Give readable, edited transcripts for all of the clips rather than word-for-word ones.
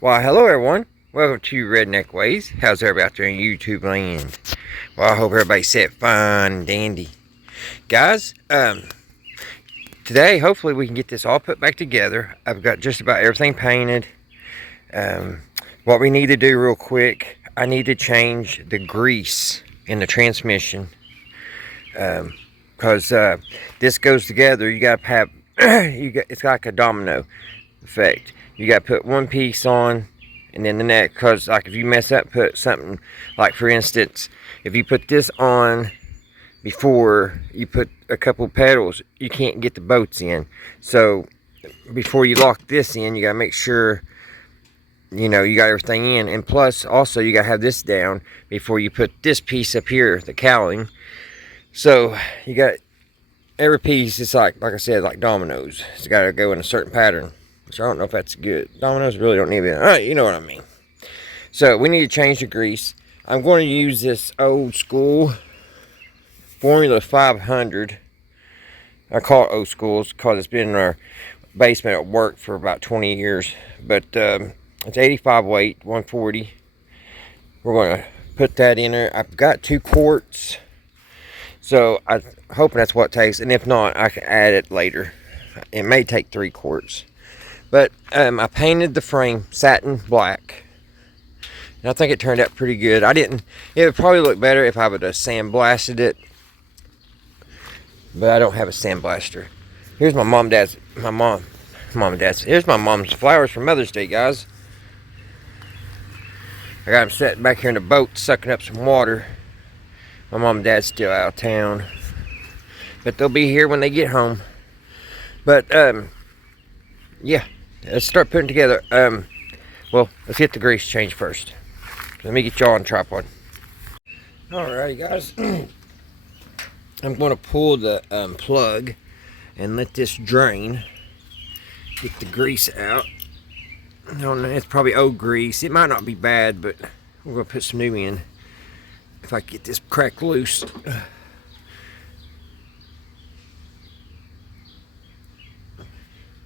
Why, hello everyone. Welcome to Redneck Ways. How's everybody out there in YouTube land? Well, I hope everybody's set fine and dandy. Guys, today, hopefully we can get this all put back together. I've got just about everything painted. What we need to do real quick, I need to change the grease in the transmission. Because this goes together, you got to have, it's like a domino effect. You got to put one piece on and then the next, because like if you mess up, put something, like for instance, if you put this on before you put a couple pedals, you can't get the bolts in. So before you lock this in, you got to make sure you got everything in, and plus also you got to have this down before you put this piece up here, the cowling. So you got every piece, it's like I said, like dominoes. It's got to go in a certain pattern. So I don't know if that's good. Dominoes really don't need it. You know what I mean. So we need to change the grease. I'm going to use this old school Formula 500. I call it old school because it's been in our basement at work for about 20 years. But it's 85 weight, 140. We're going to put that in there. I've got 2 quarts. So I'm hoping that's what it takes. And if not, I can add it later. It may take 3 quarts. But I painted the frame satin black. And I think it turned out pretty good. It would probably look better if I would have sandblasted it. But I don't have a sandblaster. Here's my mom and dad's. Here's my mom's flowers for Mother's Day, guys. I got them sitting back here in the boat, sucking up some water. My mom and dad's still out of town. But they'll be here when they get home. But, yeah. Let's start putting together. Well, let's get the grease change first. Let me get y'all on tripod. Alrighty, guys. I'm going to pull the plug and let this drain. Get the grease out. I don't know, it's probably old grease. It might not be bad, but we're going to put some new in. If I get this crack loose.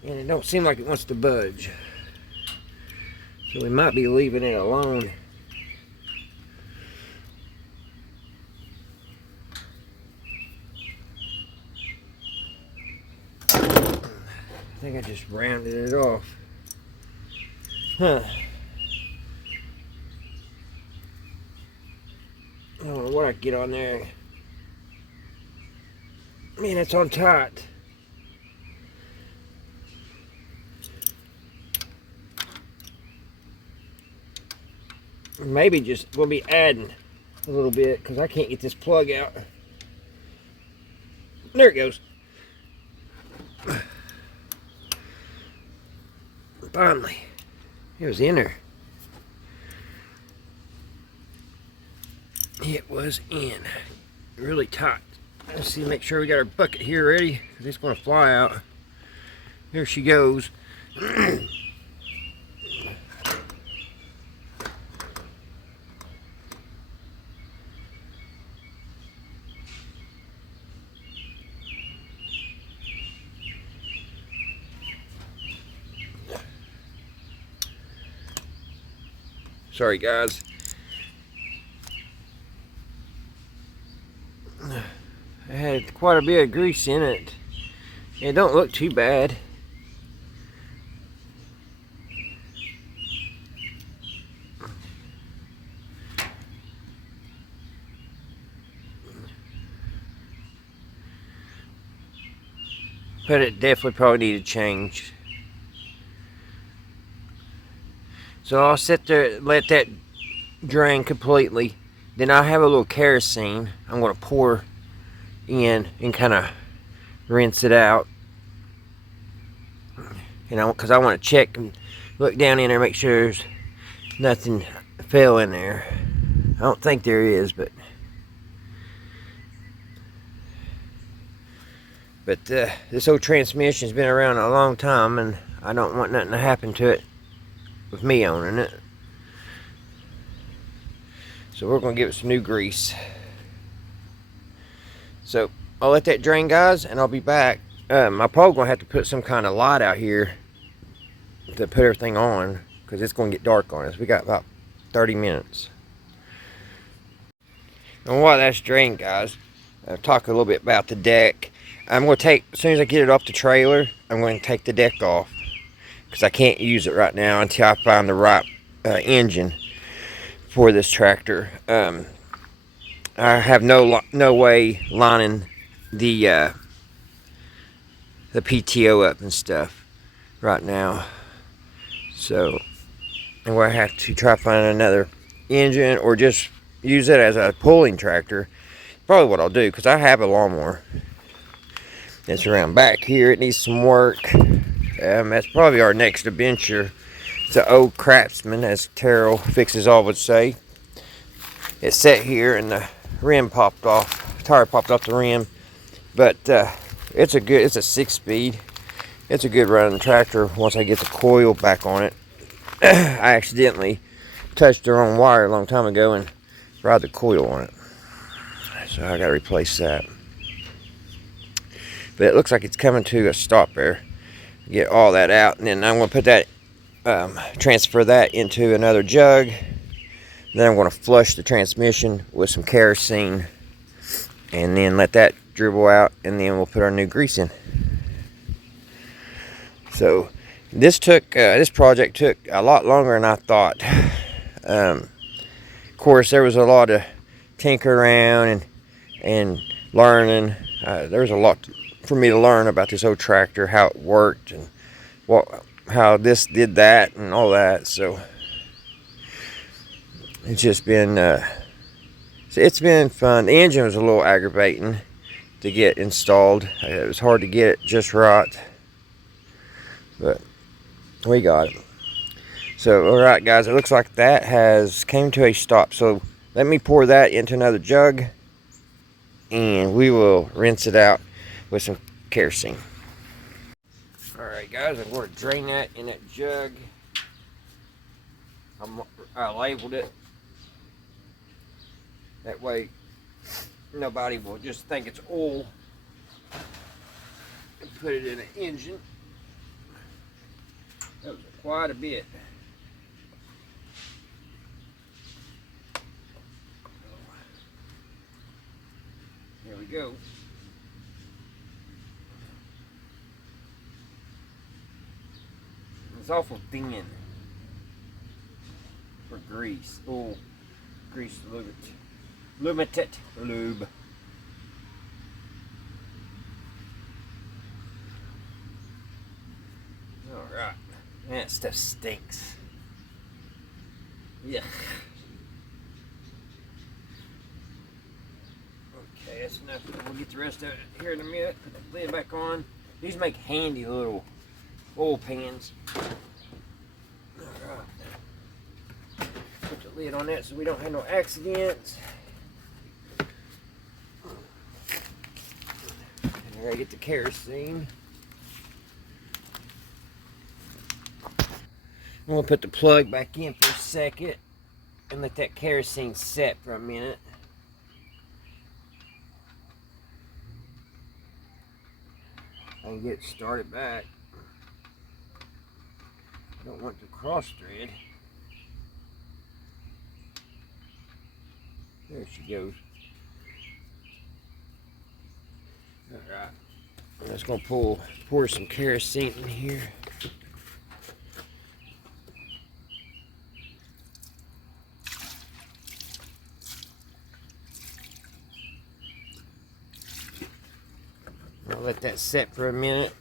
And it don't seem like it wants to budge. So we might be leaving it alone. I think I just rounded it off. Huh. I don't know what I can get on there. Man, it's on tight. Maybe just we'll be adding a little bit because I can't get this plug out. There it goes. Finally, it was in there. It was in really tight. Let's see, make sure we got our bucket here ready because it's going to fly out. There she goes. Sorry, guys. It had quite a bit of grease in it. It don't look too bad. But it definitely probably needed change. So I'll sit there, let that drain completely. Then I'll have a little kerosene I'm going to pour in and kind of rinse it out. Because I want to check and look down in there, make sure there's nothing fell in there. I don't think there is, but this old transmission's been around a long time, and I don't want nothing to happen to it with me owning it. So we're going to give it some new grease. So I'll let that drain, guys, and I'll be back. I'm probably going to have to put some kind of light out here to put everything on, because it's going to get dark on us. We got about 30 minutes. And while that's drained, guys, I'll talk a little bit about the deck. I'm going to take, as soon as I get it off the trailer, I'm going to take the deck off, because I can't use it right now until I find the right engine for this tractor. I have no way lining the PTO up and stuff right now, so I'm going to have to try to find another engine or just use it as a pulling tractor. Probably what I'll do, because I have a lawnmower that's around back here. It needs some work. That's probably our next adventure. It's an old Craftsman, as Terrell Fixes All would say. It's set here and the rim popped off, tire popped off the rim, but it's a 6-speed. It's a good running tractor once I get the coil back on it. I accidentally touched the wrong wire a long time ago and fried the coil on it, so I got to replace that. But it looks like it's coming to a stop there. Get all that out, and then I'm going to put that, transfer that into another jug. Then I'm going to flush the transmission with some kerosene, and then let that dribble out, and then we'll put our new grease in. So this project took a lot longer than I thought. Of course, there was a lot of tinker around and learning. There was a lot for me to learn about this old tractor, how it worked, and how this did that and all that. So it's just been it's been fun. The engine was a little aggravating to get installed. It was hard to get it just right, but we got it. So all right, guys, it looks like that has came to a stop. So let me pour that into another jug, and we will rinse it out with some kerosene. Alright, guys, I'm going to drain that in that jug. I labeled it. That way nobody will just think it's oil and put it in an engine. That was quite a bit. There we go. It's awful thin for grease. Oh, grease lube. Alright. That stuff stinks. Yeah. Okay, that's enough. We'll get the rest of it here in a minute. Put the lid back on. These make handy little oil pans. Alright. Put the lid on that so we don't have no accidents. And here I get the kerosene. I'm going to put the plug back in for a second and let that kerosene set for a minute. I can get it started back. I don't want to cross thread. There she goes. Alright. I'm just going to pour some kerosene in here. I'll let that set for a minute.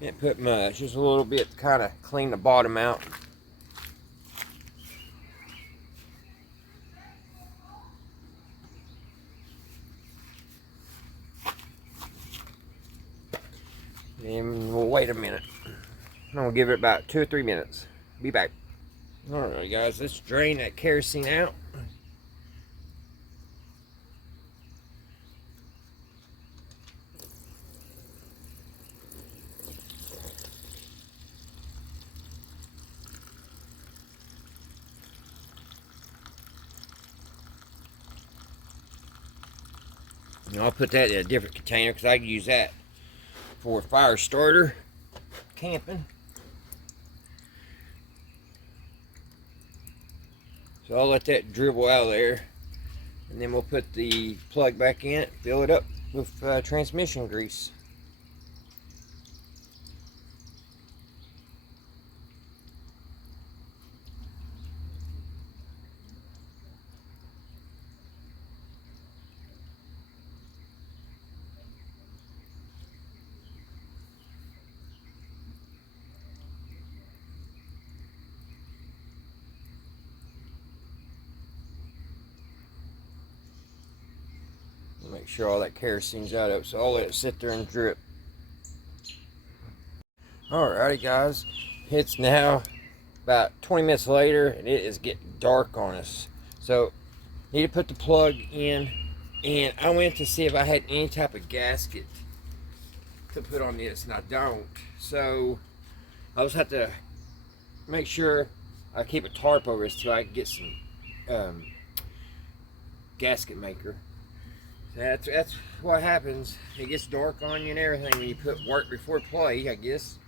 Didn't put much, just a little bit to kind of clean the bottom out. And we'll wait a minute. I'm gonna give it about 2 or 3 minutes. Be back. Alright, guys, let's drain that kerosene out. And I'll put that in a different container because I can use that for a fire starter camping. So I'll let that dribble out of there, and then we'll put the plug back in it, fill it up with transmission grease. Make sure all that kerosene's out of it, so I'll let it sit there and drip. Alrighty guys, it's now about 20 minutes later and it is getting dark on us. So, need to put the plug in, and I went to see if I had any type of gasket to put on this, and I don't. So, I'll just have to make sure I keep a tarp over this till I can get some gasket maker. That's what happens. It gets dark on you and everything when you put work before play, I guess.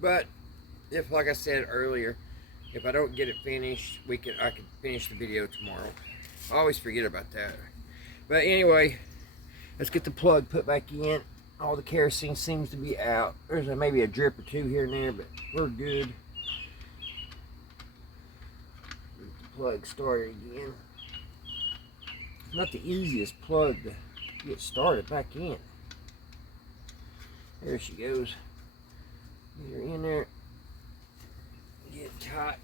But if, like I said earlier, if I don't get it finished, I can finish the video tomorrow. I always forget about that. But anyway, let's get the plug put back in. All the kerosene seems to be out. There's maybe a drip or two here and there, but we're good. Get the plug started again. Not the easiest plug to get started back in. There she goes. Get her in there. Get tight.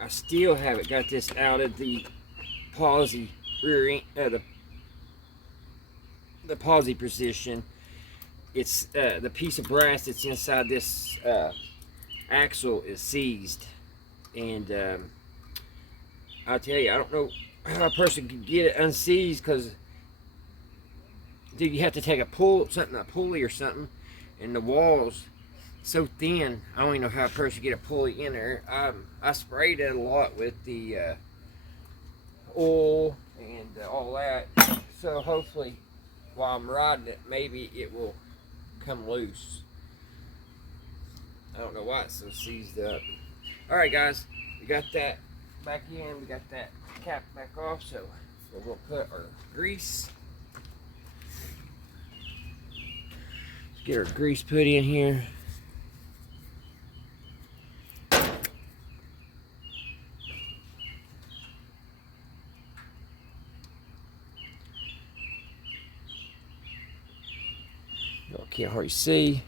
I still haven't got this out of the posi rear end, the posi position. It's the piece of brass that's inside this axle is seized, and I'll tell you, I don't know how a person could get it unseized, because you have to take a pulley or something, and the walls so thin. I don't even know how a person get a pulley in there. I sprayed it a lot with the oil and all that, so hopefully while I'm riding it, maybe it will come loose. I don't know why it's so seized up. Alright guys, we got that back in, we got that cap back off, so we're going to put our grease. Let's get our grease put in here. Y'all can't hardly see.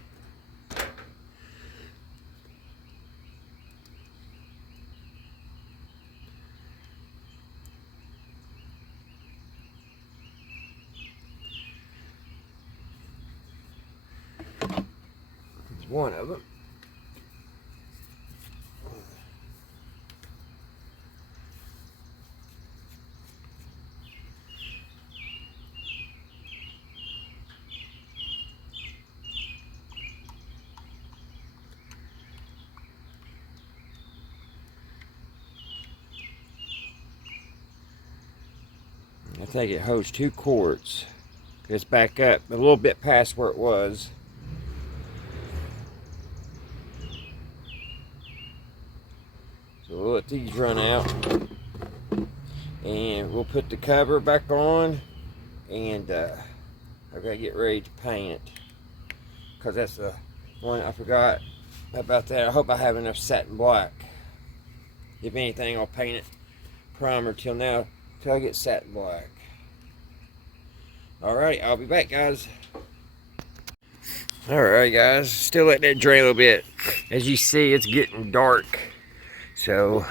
There's one of them. I think it holds 2 quarts. It's back up a little bit past where it was. So we'll let these run out, and we'll put the cover back on, and I gotta get ready to paint it, because that's the one I forgot about that. I hope I have enough satin black. If anything, I'll paint it primer till I get satin black. Alright, I'll be back, guys. Alright guys, still letting that drain a little bit. As you see, it's getting dark. So,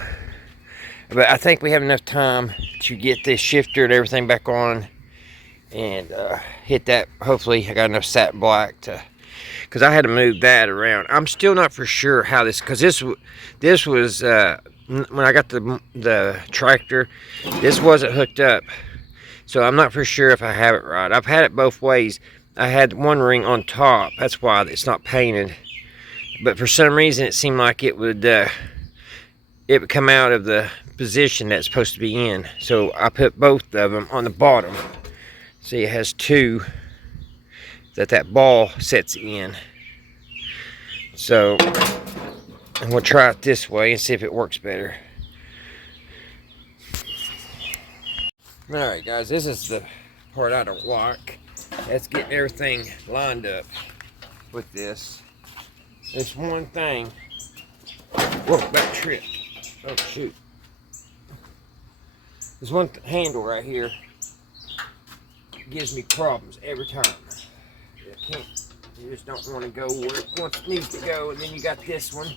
but I think we have enough time to get this shifter and everything back on, and hit that. Hopefully I got enough satin black to, because I had to move that around. I'm still not for sure how this, because this was when I got the tractor, this wasn't hooked up, so I'm not for sure if I have it right. I've had it both ways. I had one ring on top, that's why it's not painted, but for some reason it seemed like it would it would come out of the position that's supposed to be in. So I put both of them on the bottom. See, it has two that ball sets in. So I'm gonna try it this way and see if it works better. Alright guys, this is the part I don't like. That's getting everything lined up with this. There's one thing. Whoa, that tripped. Oh shoot. There's one handle right here. It gives me problems every time. You just don't want to go where it needs to go, and then you got this one.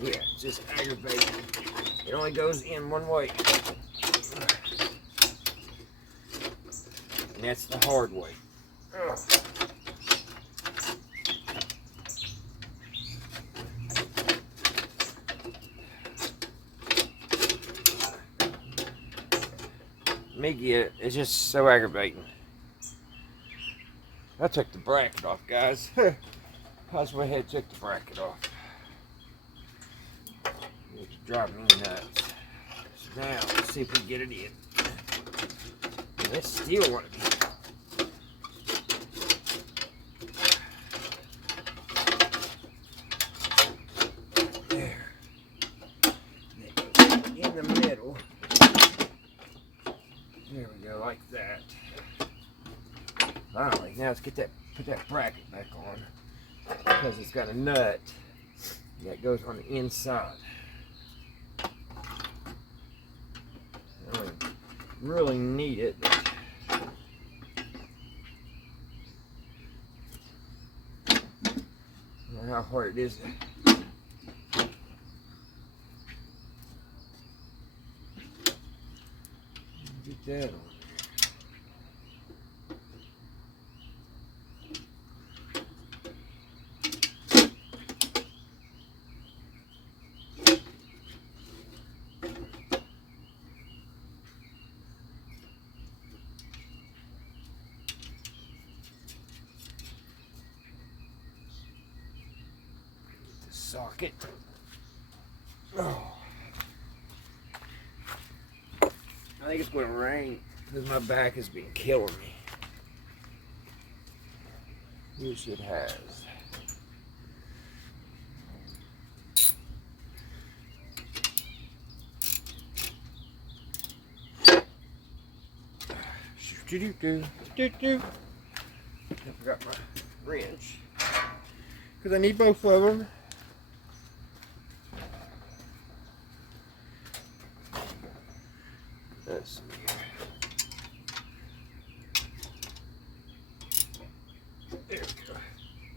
Yeah, it's just aggravating. It only goes in one way. And that's the hard way. Ugh. Me get it. It's just so aggravating. I took the bracket off, guys. I just went ahead and took the bracket off. It's driving me nuts. So now, let's see if we can get it in. And it's still want to be. There. In the middle. There we go, like that. Finally, now let's put that bracket back on, because it's got a nut that goes on the inside. I don't really need it. I don't know how hard it is to get that on. Socket. Oh. I think it's going to rain because my back has been killing me. Which it has. I forgot my wrench because I need both of them. Let's see here. There we go.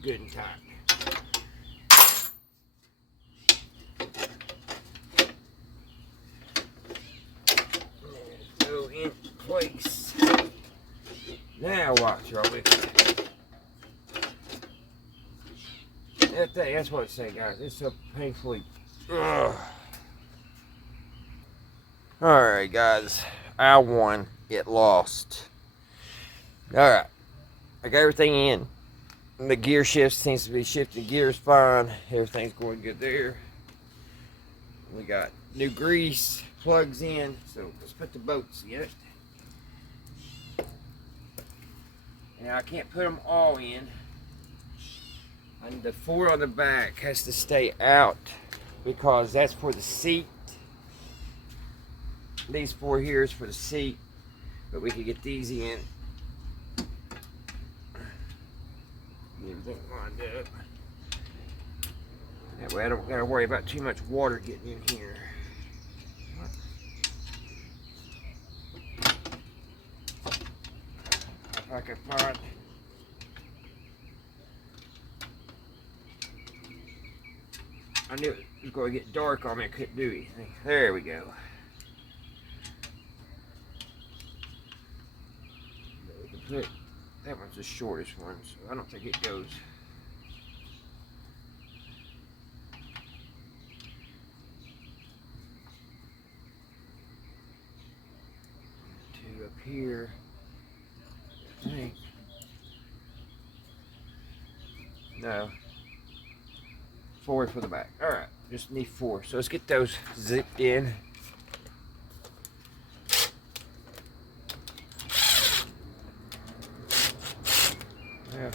Good and tight. Go in place. Now watch, y'all. That's what it's saying, guys. It's so painfully. Ugh. Alright guys, I won. It lost. Alright, I got everything in. The gear shift seems to be shifting gears fine. Everything's going good there. We got new grease, plugs in, so let's put the bolts in it. Now I can't put them all in. And the 4 on the back has to stay out because that's for the seat. These 4 here is for the seat, but we can get these in. Get everything lined up. That way I don't gotta worry about too much water getting in here. If I can find. I knew it was going to get dark on me. I couldn't do anything. There we go. That one's the shortest one, so I don't think it goes. up here. I think. No. 4 for the back. Alright, just need 4. So let's get those zipped in. Yeah.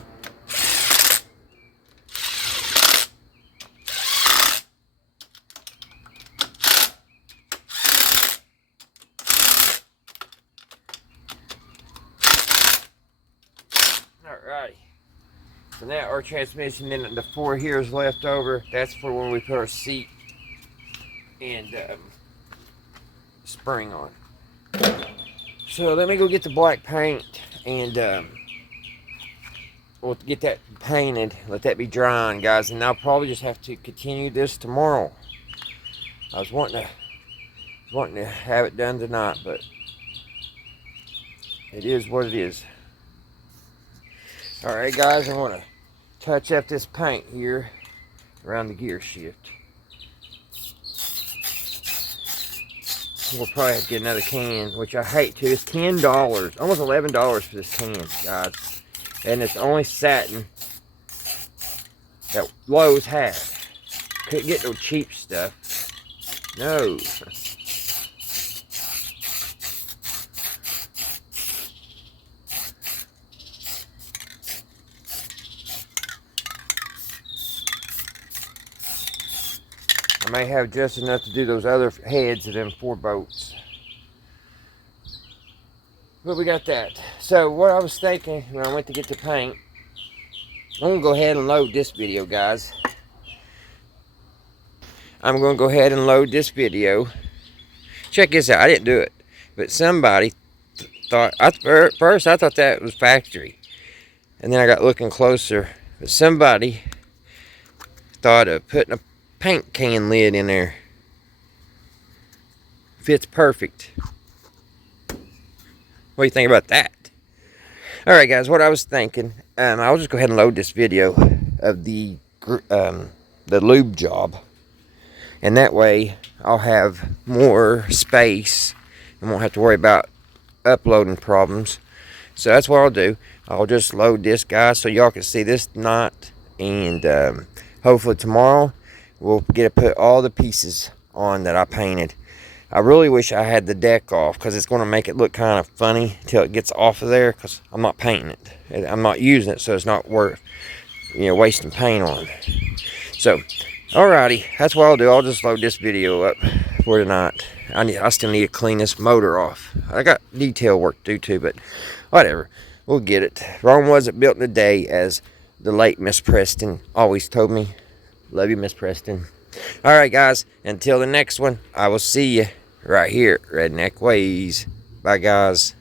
Alrighty. So now our transmission, then the 4 here is left over. That's for when we put our seat and spring on. So let me go get the black paint and we'll get that painted. Let that be drying, guys. And I'll probably just have to continue this tomorrow. I was wanting to have it done tonight, but it is what it is. Alright guys, I want to touch up this paint here around the gear shift. We'll probably have to get another can, which I hate to. It's $10, almost $11 for this can, guys. And it's only satin that Lowe's had. Couldn't get no cheap stuff. No. I may have just enough to do those other heads of them 4 boats. But we got that. So what I was thinking when I went to get the paint, I'm going to go ahead and load this video, guys. I'm going to go ahead and load this video. Check this out. I didn't do it. But somebody thought, first I thought that was factory. And then I got looking closer. But somebody thought of putting a paint can lid in there. Fits perfect. What do you think about that? Alright guys, what I was thinking, I'll just go ahead and load this video of the lube job. And that way I'll have more space and won't have to worry about uploading problems. So that's what I'll do. I'll just load this, guys, so y'all can see this knot. And hopefully tomorrow we'll get to put all the pieces on that I painted. I really wish I had the deck off because it's going to make it look kind of funny till it gets off of there, because I'm not painting it. I'm not using it, so it's not worth, wasting paint on. So, alrighty, that's what I'll do. I'll just load this video up for tonight. I still need to clean this motor off. I got detail work to do too, but whatever. We'll get it. Rome wasn't built in a day, as the late Miss Preston always told me. Love you, Miss Preston. Alright guys, until the next one, I will see you right here at Redneck Ways. Bye guys.